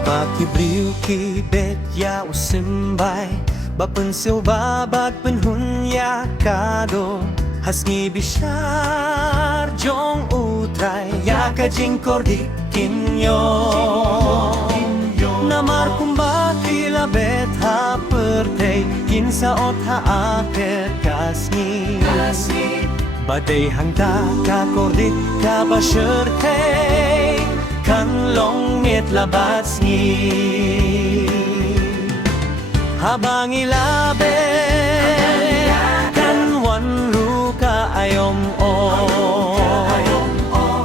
Habak ibliw ki bet ya usimbay Bapun silba bag penhunya kado Hasngi bishar jong utray Ya kajingkor di kinyo Namar kumba kila bet ha pertay Kinsa ot ha aper kasni Badai hangta ka kordit ka basyertay Kan longit labats ngi Habang ilabe Kan wanru ka ayom o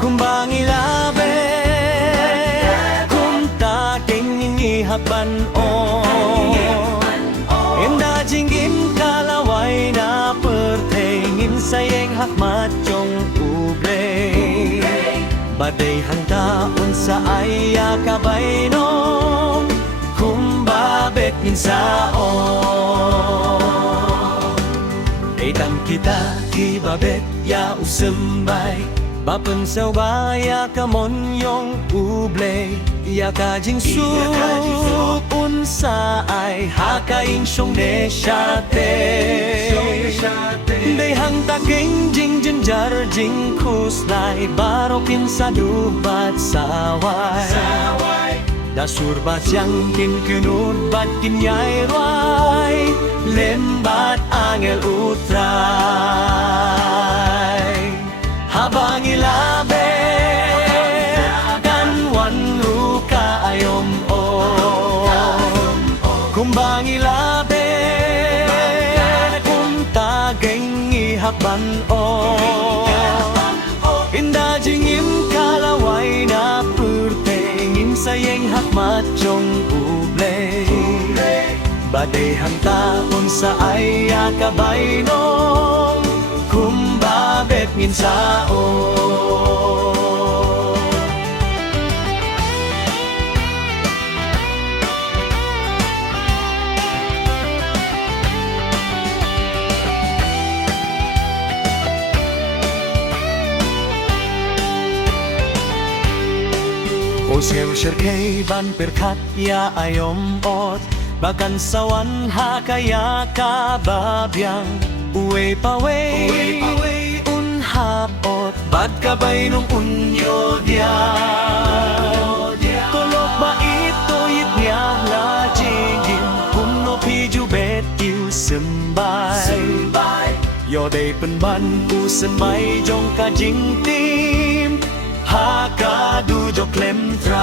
Kumbang ilabe Kum taking ihaban o Inda jinggin kalaway na pertengin sayeng hakmat jong uble Badai handa unsa aya kabayno Kumbabet insao Daytang kita kibabet ya usembay Bapen sawaya kamonyong uble Ya kajing suk unsa ay hakaing syong nesyate Dayhang taking jing jinjar jing kuslay Barokin sa dubat saway Dasur bat yang kin kunut bat kinyay roy Lembat angel utray Habang ilabe Kan wanru ka ayom o Kumbang ilabe Kum tageng ihakban o Inda jingim kalaway na purtengin sayeng hakmat jong uble Badai hangtaon sa aya kabaynong Kumbabet nginsao O siyem kay ban perkat ya ayom ot Bakan sawan ha kaya kababyang Uwe paway unhapot Bad kabay nung unyo dia Tulog ba ito yit niya la jingin Puno piju bet yu sembay Yoday penban usemay jong kajing tim Hakadujok lem try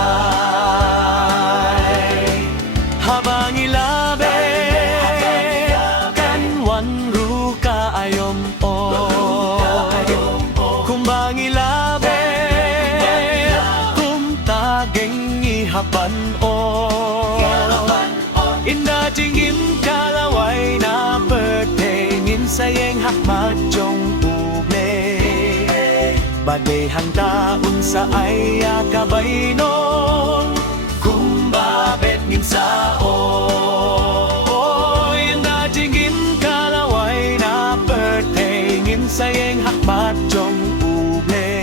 Habang ilabe Kan wanru ka ayom o Kumbang ilabe Kum tageng ihapan o Inda jingim kalaway na pertengin sayeng hakmat jong uble Badai hangtaon sa aya kabaynon Kumbabet nginsao Inda jingim kalaway na pertengin sayeng hakmat jong uble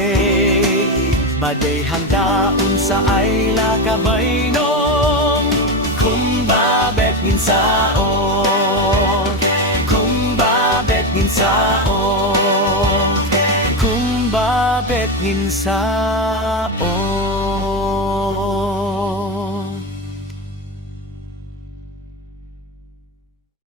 Badai hangtaon sa aya kabaynon Kumbabet nginsao Kumbabet nginsao Kumbabet nginsao